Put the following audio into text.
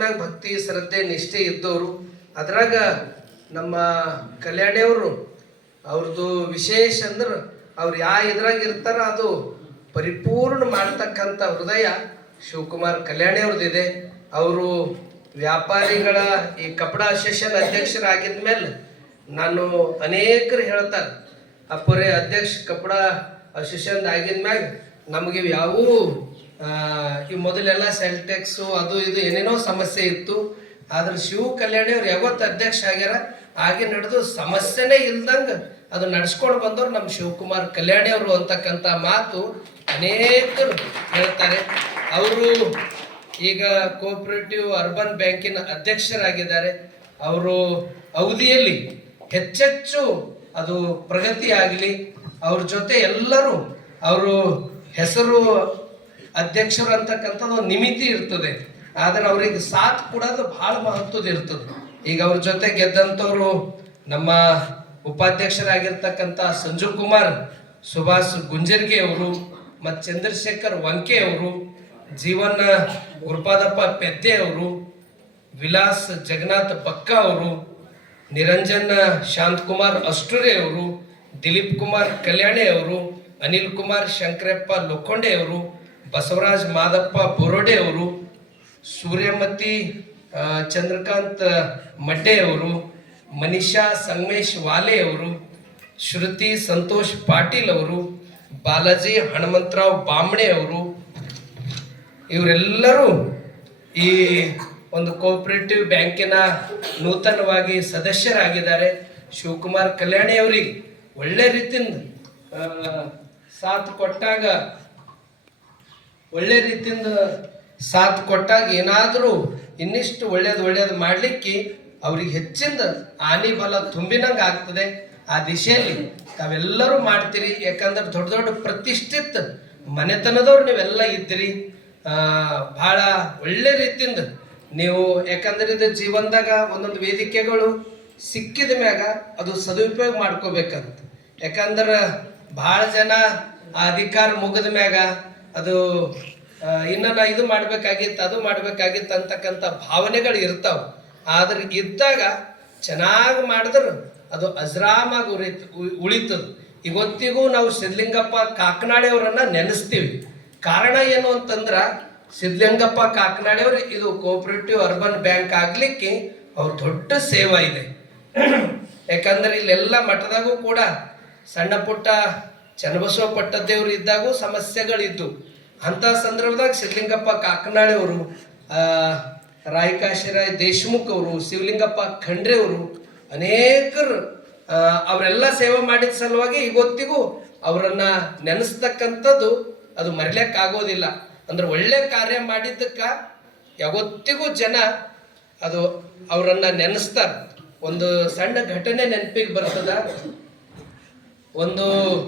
ಮ್ಯಾಗ ಭಕ್ತಿ, ಶ್ರದ್ಧೆ, ನಿಷ್ಠೆ ಇದ್ದವರು ಅದ್ರಾಗ ನಮ್ಮ ಕಲ್ಯಾಣಿಯವರು ಅವ್ರದ್ದು ವಿಶೇಷ ಅಂದ್ರೆ ಅವ್ರು ಯಾ ಇದ್ರಾಗ ಇರ್ತಾರ ಅದು ಪರಿಪೂರ್ಣ ಮಾಡ್ತಕ್ಕಂಥ ಹೃದಯ ಶಿವಕುಮಾರ್ ಕಲ್ಯಾಣಿ ಅವ್ರದ್ದಿದೆ ಅವರು ವ್ಯಾಪಾರಿಗಳ ಈ ಕಪಡ ಅಸೋಸಿಯೇಷನ್ ಅಧ್ಯಕ್ಷರಾಗಿದ್ಮೇಲೆ ನಾನು ಅನೇಕರು ಹೇಳ್ತಾರೆ, ಅಪ್ಪರೇ, ಅಧ್ಯಕ್ಷ ಕಪಡ ಅಸೋಸಿಯೇಷನ್ ಆಗಿದ್ಮ್ಯಾಗ ನಮಗೆ ಯಾವೂ ಈ ಮೊದಲೆಲ್ಲ ಸೆಲ್ಟೆಕ್ಸು ಅದು ಇದು ಏನೇನೋ ಸಮಸ್ಯೆ ಇತ್ತು. ಆದ್ರೆ ಶಿವ ಕಲ್ಯಾಣಿ ಅವ್ರು ಯಾವತ್ತು ಅಧ್ಯಕ್ಷ ಆಗ್ಯಾರ ಹಾಗೆ ನಡೆದು ಸಮಸ್ಯೆನೇ ಇಲ್ದಂಗೆ ಅದು ನಡ್ಸ್ಕೊಂಡು ಬಂದವ್ರು ನಮ್ಮ ಶಿವಕುಮಾರ್ ಕಲ್ಯಾಣಿ ಅವರು ಅಂತಕ್ಕಂಥ ಮಾತು ಅನೇಕರು ಹೇಳ್ತಾರೆ. ಅವರು ಈಗ ಕೋಆಪರೇಟಿವ್ ಅರ್ಬನ್ ಬ್ಯಾಂಕಿನ ಅಧ್ಯಕ್ಷರಾಗಿದ್ದಾರೆ. ಅವರು ಅವಧಿಯಲ್ಲಿ ಹೆಚ್ಚೆಚ್ಚು ಅದು ಪ್ರಗತಿ ಆಗಲಿ, ಅವ್ರ ಜೊತೆ ಎಲ್ಲರೂ ಅವರು ಹೆಸರು ಅಧ್ಯಕ್ಷರು ಅಂತಕ್ಕಂಥದ್ದು ನಿಮಿತಿ ಇರ್ತದೆ. ಆದರೆ ಅವ್ರಿಗೆ ಸಾಥ್ ಕೊಡೋದು ಬಹಳ ಮಹತ್ವದ ಇರ್ತದೆ. ಈಗ ಅವ್ರ ಜೊತೆ ಗೆದ್ದಂಥವ್ರು ನಮ್ಮ ಉಪಾಧ್ಯಕ್ಷರಾಗಿರ್ತಕ್ಕಂಥ ಸಂಜು ಕುಮಾರ್, ಸುಭಾಷ್ ಗುಂಜರ್ಗೆ ಅವರು, ಮತ್ತು ಚಂದ್ರಶೇಖರ್ ವಂಕೆ ಅವರು, ಜೀವನ ಗುರುಪಾದಪ್ಪ ಪೆದ್ದೆ ಅವರು, ವಿಲಾಸ್ ಜಗನ್ನಾಥ್ ಬಕ್ಕ ಅವರು, ನಿರಂಜನ್ ಶಾಂತಕುಮಾರ್ ಅಷ್ಟುರೆ ಅವರು, ದಿಲೀಪ್ ಕುಮಾರ್ ಕಲ್ಯಾಣಿ ಅವರು, ಅನಿಲ್ ಕುಮಾರ್ ಶಂಕರಪ್ಪ ಲೋಕೊಂಡೆ ಅವರು ಬಸವರಾಜ್ ಮಾದಪ್ಪ ಬೊರಡೆ ಅವರು, ಸೂರ್ಯಮತಿ ಚಂದ್ರಕಾಂತ್ ಮಡ್ಡೆ ಅವರು, ಮನಿಷಾ ಸಂಗಮೇಶ್ ವಾಲೆ ಅವರು, ಶ್ರುತಿ ಸಂತೋಷ್ ಪಾಟೀಲ್ ಅವರು, ಬಾಲಾಜಿ ಹನುಮಂತರಾವ್ ಬಾಂಬಣೆ ಅವರು, ಇವರೆಲ್ಲರೂ ಈ ಒಂದು ಕೋಆಪರೇಟಿವ್ ಬ್ಯಾಂಕಿನ ನೂತನವಾಗಿ ಸದಸ್ಯರಾಗಿದ್ದಾರೆ. ಶಿವಕುಮಾರ್ ಕಲ್ಯಾಣಿ ಅವರಿಗೆ ಒಳ್ಳೆ ರೀತಿಯಿಂದ ಸಾಥ್ ಕೊಟ್ಟಾಗ ಒಳ್ಳೆ ರೀತಿಯಿಂದ ಸಾಥ್ ಕೊಟ್ಟಾಗ ಏನಾದರೂ ಇನ್ನಿಷ್ಟು ಒಳ್ಳೇದು ಒಳ್ಳೇದು ಮಾಡಲಿಕ್ಕೆ ಅವ್ರಿಗೆ ಹೆಚ್ಚಿಂದ ಆನಿ ಬಲ ತುಂಬಿನಂಗೆ ಆಗ್ತದೆ. ಆ ದಿಶೆಯಲ್ಲಿ ತಾವೆಲ್ಲರೂ ಮಾಡ್ತೀರಿ. ಯಾಕಂದ್ರೆ ದೊಡ್ಡ ದೊಡ್ಡ ಪ್ರತಿಷ್ಠಿತ ಮನೆತನದವ್ರು ನೀವೆಲ್ಲ ಇದ್ದೀರಿ. ಭಾಳ ಒಳ್ಳೆ ರೀತಿಯಿಂದ ನೀವು ಯಾಕಂದ್ರೆ ಇದು ಜೀವನದಾಗ ಒಂದೊಂದು ವೇದಿಕೆಗಳು ಸಿಕ್ಕಿದ ಮ್ಯಾಗ ಅದು ಸದುಪಯೋಗ ಮಾಡ್ಕೋಬೇಕಂತ. ಯಾಕಂದ್ರೆ ಭಾಳ ಜನ ಅಧಿಕಾರ ಮುಗಿದ ಮ್ಯಾಗ ಅದು ಇನ್ನು ಇದು ಮಾಡಬೇಕಾಗಿತ್ತು, ಅದು ಮಾಡ್ಬೇಕಾಗಿತ್ತು ಅಂತಕ್ಕಂಥ ಭಾವನೆಗಳು ಇರ್ತಾವೆ. ಆದ್ರೆ ಇದ್ದಾಗ ಚೆನ್ನಾಗಿ ಮಾಡಿದ್ರು. ಅದು ಅಜ್ರಾಮಾಗಿ ಉರಿತ್ ಉಳಿತದ. ಇವತ್ತಿಗೂ ನಾವು ಸಿದ್ಧಲಿಂಗಪ್ಪ ಕಾಕನಾಡಿ ಅವರನ್ನ ನೆನೆಸ್ತೀವಿ. ಕಾರಣ ಏನು ಅಂತಂದ್ರೆ, ಸಿದ್ಧಲಿಂಗಪ್ಪ ಕಾಕನಾಡಿ ಅವರು ಇದು ಕೋಆಪರೇಟಿವ್ ಅರ್ಬನ್ ಬ್ಯಾಂಕ್ ಆಗ್ಲಿಕ್ಕೆ ಅವ್ರ ದೊಡ್ಡ ಸೇವಾ ಇದೆ. ಯಾಕಂದ್ರೆ ಇಲ್ಲೆಲ್ಲ ಮಠದಾಗೂ ಕೂಡ ಸಣ್ಣ ಪುಟ್ಟ ಚನ್ನಬಸವ ಪಟ್ಟದೇವರು ಇದ್ದಾಗೂ ಸಮಸ್ಯೆಗಳಿದ್ದು. ಅಂಥ ಸಂದರ್ಭದಾಗ ಸಿದ್ಧಲಿಂಗಪ್ಪ ಕಾಕನಾಳಿಯವರು ರಾಯಕಾಶಿರಾಯ್ ದೇಶ್ಮುಖ್ ಅವರು, ಶಿವಲಿಂಗಪ್ಪ ಖಂಡ್ರೆ ಅವರು ಅನೇಕರು ಅವರೆಲ್ಲ ಸೇವೆ ಮಾಡಿದ ಸಲುವಾಗಿ ಇವತ್ತಿಗೂ ಅವರನ್ನ ನೆನೆಸ್ತಕ್ಕಂಥದ್ದು ಅದು ಮರಿಲಿಕ್ಕೆ ಆಗೋದಿಲ್ಲ ಅಂದ್ರೆ ಒಳ್ಳೆ ಕಾರ್ಯ ಮಾಡಿದ್ದಕ್ಕ ಯಾವತ್ತಿಗೂ ಜನ ಅದು ಅವರನ್ನ ನೆನೆಸ್ತಾರೆ. ಒಂದು ಸಣ್ಣ ಘಟನೆ ನೆನಪಿಗೆ ಬರ್ತದ. ಒಂದು